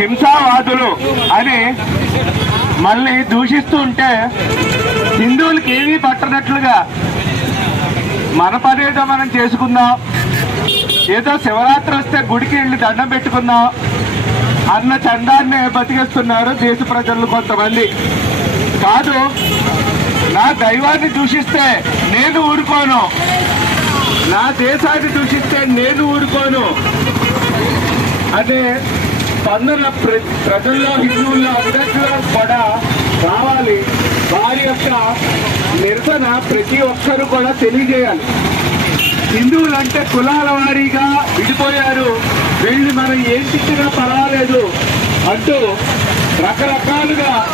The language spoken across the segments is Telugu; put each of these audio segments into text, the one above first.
హింసావాదులు అని మళ్ళీ దూషిస్తూ ఉంటే హిందువులకి ఏమీ పట్టనట్లుగా మన పనేదో మనం చేసుకుందాం. ఏదో శివరాత్రి వస్తే గుడికి వెళ్ళి దండం పెట్టుకుందాం. అన్న చందాన్ని బతికేస్తున్నారు దేశ ప్రజలు కొంతమంది. కాదు నా దైవాన్ని దూషిస్తే నేను ఊరుకోను. నా దేశాన్ని దూషిస్తే నేను ఊరుకోను. అనే స్పందన ప్ర- ప్రజల్లో హిందువుల్లో అందరిలో కూడా రావాలి. వారి యొక్క నిరసన ప్రతి ఒక్కరూ కూడా తెలియజేయాలి. హిందువులు అంటే కులాల వారీగా విడిపోయారు. వీళ్ళు మనం ఏం తిట్టినా పర్వాలేదు అంటూ రకరకాలుగా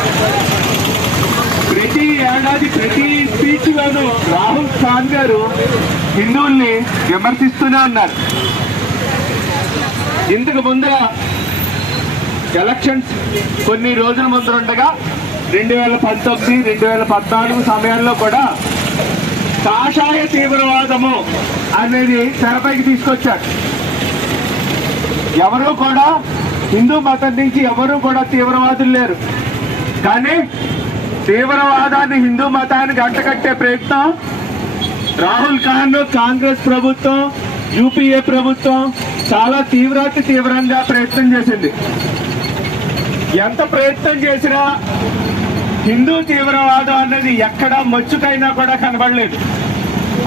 ప్రతి ఏడాది ప్రతి స్పీచ్ లోనూ రాహుల్ ఖాన్ గారు హిందువుల్ని విమర్శిస్తూనే ఉన్నారు. ఇంతకు ముందర ఎలక్షన్స్ కొన్ని రోజుల ముందుండగా రెండు వేల పంతొమ్మిది రెండు వేల పద్నాలుగు సమయాల్లో కూడా కాషాయ తీవ్రవాదము అనేది తెరపైకి తీసుకొచ్చారు. ఎవరు కూడా హిందూ మతం నుంచి ఎవరు కూడా తీవ్రవాదులు లేరు. కానీ తీవ్రవాదాన్ని హిందూ మతానికి అంటకట్టే ప్రయత్నం రాహుల్ ఖాన్ కాంగ్రెస్ ప్రభుత్వం యూపీఏ ప్రభుత్వం చాలా తీవ్రాతి తీవ్రంగా ప్రయత్నం చేసింది. ఎంత ప్రయత్నం చేసినా హిందూ తీవ్రవాదం అన్నది ఎక్కడ మచ్చుకైనా కూడా కనబడలేదు.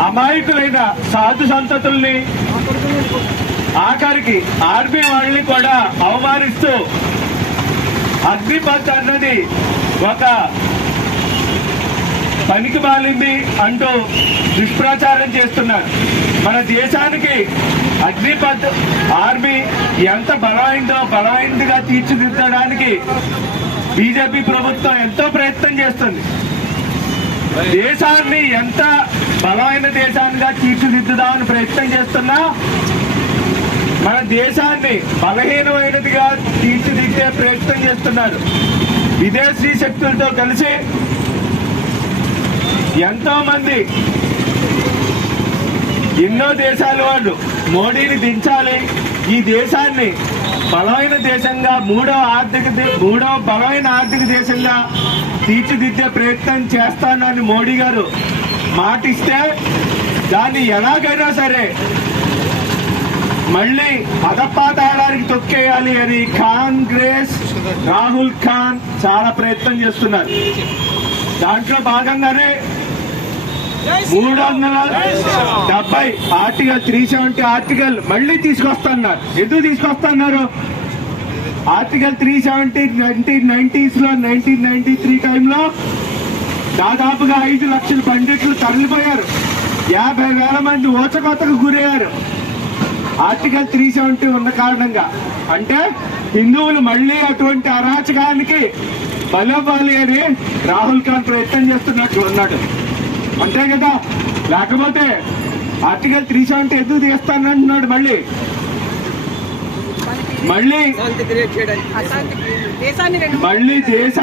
అమాయకులైన సాధు సంతతుల్ని ఆఖరికి ఆర్మీ వాళ్ళని కూడా అవమానిస్తూ అగ్నిపత్ అన్నది ఒక పనికి మాలింది అంటూ దుష్ప్రచారం చేస్తున్నారు. మన దేశానికి అగ్నిపథ్ ఆర్మీ ఎంత బలమైందో బలమైందిగా తీర్చిదిద్దడానికి బీజేపీ ప్రభుత్వం ఎంతో ప్రయత్నం చేస్తుంది. దేశాన్ని ఎంత బలమైన దేశాన్నిగా తీర్చిదిద్దుదామని ప్రయత్నం చేస్తున్నా మన దేశాన్ని బలహీనమైనదిగా తీర్చిదిద్దే ప్రయత్నం చేస్తున్నారు. విదేశీ శక్తులతో కలిసి ఎంతో మంది ఎన్నో దేశాల వాళ్ళు మోడీని దించాలి. ఈ దేశాన్ని బలమైన దేశంగా మూడో ఆర్థిక మూడవ మూడో బలమైన ఆర్థిక దేశంగా తీర్చిదిద్దే ప్రయత్నం చేస్తానని మోడీ గారు మాటిస్తే దాన్ని ఎలాగైనా సరే మళ్ళీ అధపాతాళానికి తొక్కేయాలి అని కాంగ్రెస్ రాహుల్ ఖాన్ చాలా ప్రయత్నం చేస్తున్నారు. దాంట్లో భాగంగానే మూడు వందల డెబ్బై ఆర్టికల్ త్రీ సెవెంటీ ఆర్టికల్ మళ్ళీ తీసుకొస్తున్నారు. ఎందుకు తీసుకొస్తున్నారు? ఆర్టికల్ త్రీ సెవెంటీ నైన్టీన్ నైన్టీస్లో నైన్టీన్ నైన్టీ త్రీ టైంలో దాదాపుగా ఐదు లక్షల పండిట్లు తరలిపోయారు. యాభై వేల మంది ఊచకోతకు గురయ్యారు. ఆర్టికల్ త్రీ సెవెంటీ ఉన్న కారణంగా. అంటే హిందువులు మళ్ళీ అటువంటి అరాచకానికి బలోపాలి అని రాహుల్ గాంధీ ప్రయత్నం చేస్తున్నట్లు ఉన్నాడు. అంతే కదా? లేకపోతే ఆర్టికల్ త్రీ సెవెంటీ ఎందుకు తీస్తానంటున్నాడు మళ్ళీ? మళ్ళీ దేశాన్ని మళ్ళీ దేశ